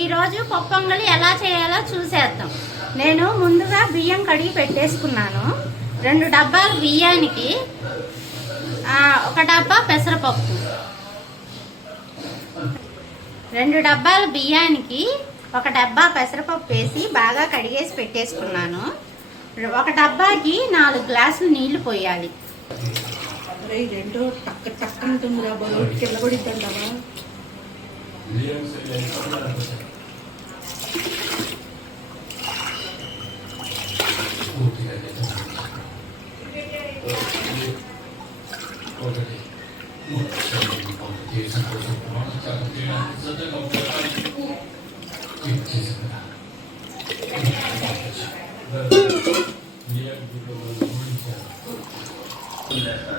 ఈరోజు పప్పు పొంగలి ఎలా చేయాలో చూసేద్దాం. నేను ముందుగా బియ్యం కడిగి పెట్టేసుకున్నాను. 2 డబ్బాలు బియ్యానికి 1 డబ్బా పెసరపప్పు. 2 డబ్బాల బియ్యానికి 1 డబ్బా పెసరపప్పు వేసి బాగా కడిగేసి పెట్టేసుకున్నాను. 1 డబ్బాకి 4 గ్లాసులు నీళ్లు పోయాలి.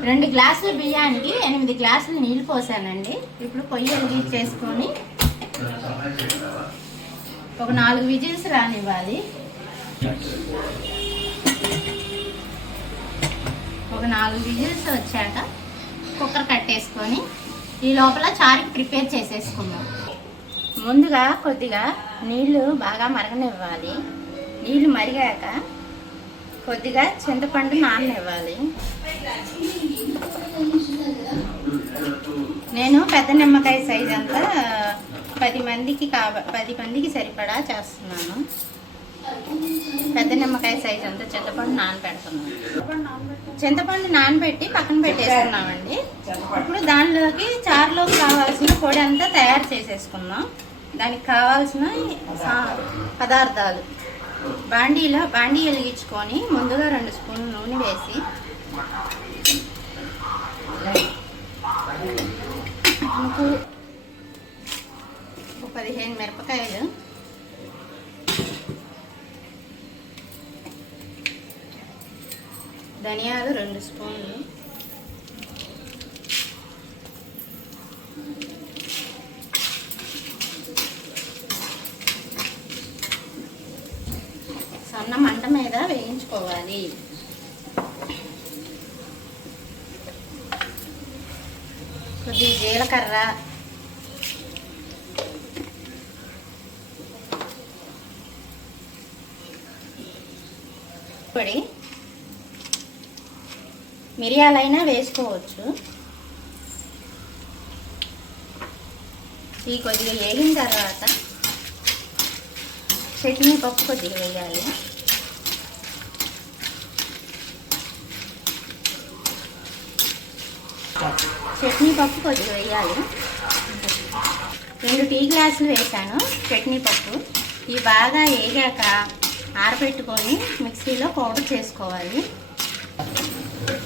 రెండు గ్లాసుల బియ్యానికి 8 గ్లాసులు నీళ్లు పోసానండి. ఇప్పుడు పొయ్యి వెలిగించేసుకొని ఒక 4 విజిల్స్ రానివ్వాలి. ఒక 4 విజిల్స్ వచ్చాక కుక్కర్ కట్టేసుకొని ఈ లోపల చారుకి ప్రిపేర్ చేసేసుకుందాం. ముందుగా కొద్దిగా నీళ్లు బాగా మరగనివ్వాలి. నీళ్లు మరిగాక కొద్దిగా చింతపండు నాననివ్వాలి. నేను పెద్ద నిమ్మకాయ సైజ్ అంతా 10 మందికి సరిపడా చేస్తున్నాను. పెద్ద నిమ్మకాయ సైజ్ అంతా చింతపండు నానబెడుతున్నాను. చింతపండు నానబెట్టి పక్కన పెట్టేసుకున్నామండి. ఇప్పుడు దానిలోకి చారులోకి కావాల్సిన పొడి అంతా తయారు చేసేసుకున్నాం. దానికి కావాల్సిన పదార్థాలు బాండీ వెలిగించుకొని ముందుగా 2 స్పూన్లు నూనె వేసి మనకు 15 మిరపకాయలు, ధనియాలు 2 స్పూన్లు, సన్న మంట మీద వేయించుకోవాలి. కొద్ది జీలకర్ర, పొడి, మిరియాలైనా వేసుకోవచ్చు. ఈ కొద్దిగా వేగిన తర్వాత చట్నీ పప్పు కొద్దిగా వేయాలి. చట్నీ పప్పు కొద్దిగా వేయాలి. 2 టీ గ్లాసులు వేసాను చట్నీ పప్పు. ఇవి బాగా వేగాక ఆరబెట్టుకొని మిక్సీలో పౌడర్ చేసుకోవాలి.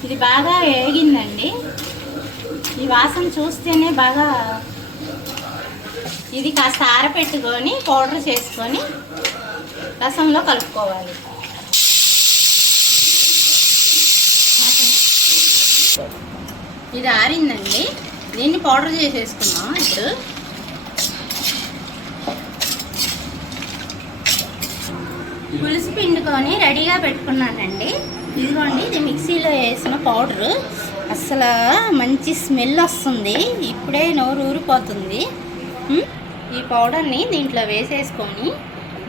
ఇది బాగా వేగిందండి. ఈ వాసన చూస్తేనే బాగా ఇది కాస్త ఆరబెట్టుకొని పౌడర్ చేసుకొని రసంలో కలుపుకోవాలి. ఇది ఆరిందండి. దీన్ని పౌడర్ చేసేసుకున్నాం. ఇప్పుడు పులుసు పిండుకొని రెడీగా పెట్టుకున్నానండి. ఇదిగోండి, ఇది మిక్సీలో వేసిన పౌడరు. అసలు మంచి స్మెల్ వస్తుంది. ఇప్పుడే నోరు ఊరిపోతుంది. ఈ పౌడర్ని దీంట్లో వేసేసుకొని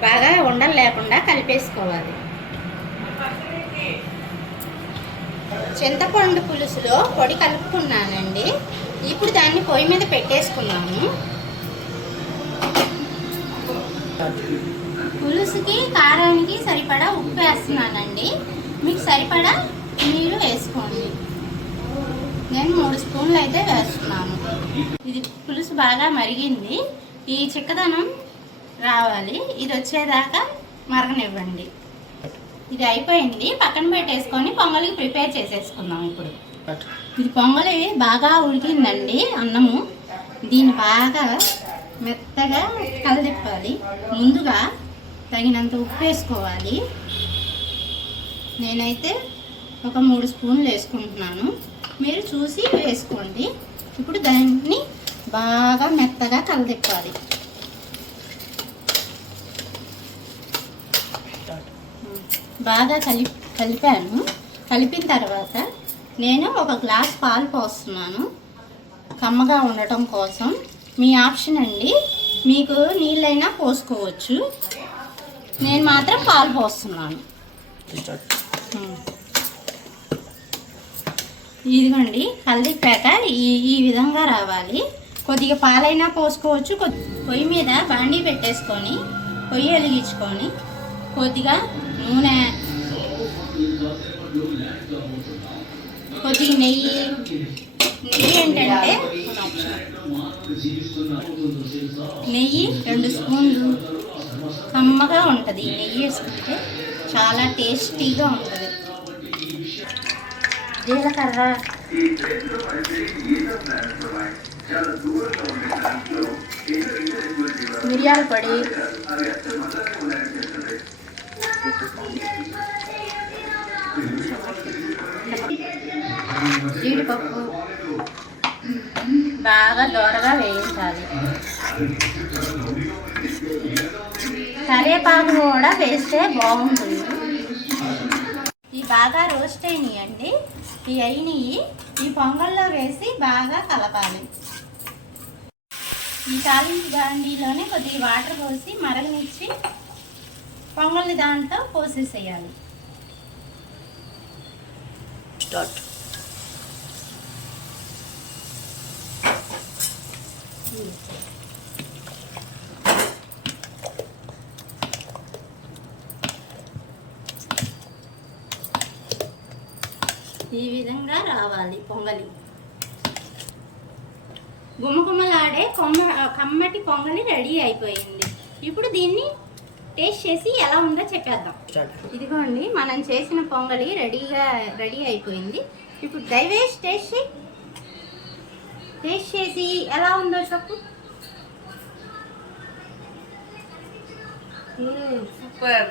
బాగా ఉండలు లేకుండా కలిపేసుకోవాలి. చింతపండు పులుసులో పొడి కలుపుకున్నానండి. ఇప్పుడు దాన్ని పొయ్యి మీద పెట్టేసుకున్నాము. పులుసుకి కారానికి సరిపడా ఉప్పు వేస్తున్నానండి. మీకు సరిపడా నీళ్ళు వేసుకోండి. నేను 3 స్పూన్లు అయితే వేస్తున్నాను. ఇది పులుసు బాగా మరిగింది. ఈ చిక్కదనం రావాలి. ఇది వచ్చేదాకా మరగనివ్వండి. ఇది అయిపోయింది. పక్కన పెట్టేసుకొని పొంగలికి ప్రిపేర్ చేసేసుకుందాం. ఇప్పుడు ఇది పొంగలి బాగా ఉడికిందండి. అన్నము దీన్ని బాగా మెత్తగా కలదిప్పాలి. ముందుగా తగినంత ఉప్పు వేసుకోవాలి. నేనైతే ఒక 3 స్పూన్లు వేసుకుంటున్నాను. మీరు చూసి వేసుకోండి. ఇప్పుడు దాన్ని బాగా మెత్తగా కలదిప్పాలి. బాగా కలిపాను. కలిపిన తర్వాత నేను 1 గ్లాస్ పాలు పోస్తున్నాను. కమ్మగా ఉండటం కోసం. మీ ఆప్షన్ అండి. మీకు నీళ్ళైనా పోసుకోవచ్చు, నేను మాత్రం పాలు పోస్తున్నాను. ఇదిగోండి కలిపాక ఈ విధంగా రావాలి. కొద్దిగా పాలైనా పోసుకోవచ్చు. పొయ్యి మీద బాండీ పెట్టేసుకొని పొయ్యి వెలిగించుకొని కొద్దిగా నూనె, కొద్దిగా నెయ్యి ఏంటంటే నెయ్యి 2 స్పూన్లు కమ్మగా ఉంటుంది. నెయ్యి వేసుకుంటే చాలా టేస్టీగా ఉంటుంది. జీలకర్ర, మిరియాల పొడి, జీడిపప్పు బాగా దోరగా వేయించాలి. కరివేపాకు కూడా వేస్తే బాగుంటుంది. ఇవి బాగా రోస్ట్ అయినాయండి. ఇవి అయినవి ఈ పొంగల్లో వేసి బాగా కలపాలి. ఈ తాలింపు బాండీలోనే కొద్దిగా వాటర్ పోసి మరగనిచ్చి పొంగల్ని దాంట్లో పోసేసేయాలి. ఈ విధంగా రావాలి పొంగలి. గుమ్మగుమ్మలాడే కమ్మటి పొంగలి రెడీ అయిపోయింది. ఇప్పుడు దీన్ని టేస్ట్ చేసి ఎలా ఉందో చెప్పేద్దాం. ఇదిగోండి మనం చేసిన పొంగలి రెడీ అయిపోయింది. ఇప్పుడు దయవేసి టేస్ట్ చేసి ఎలా ఉందో చెప్పు. సూపర్.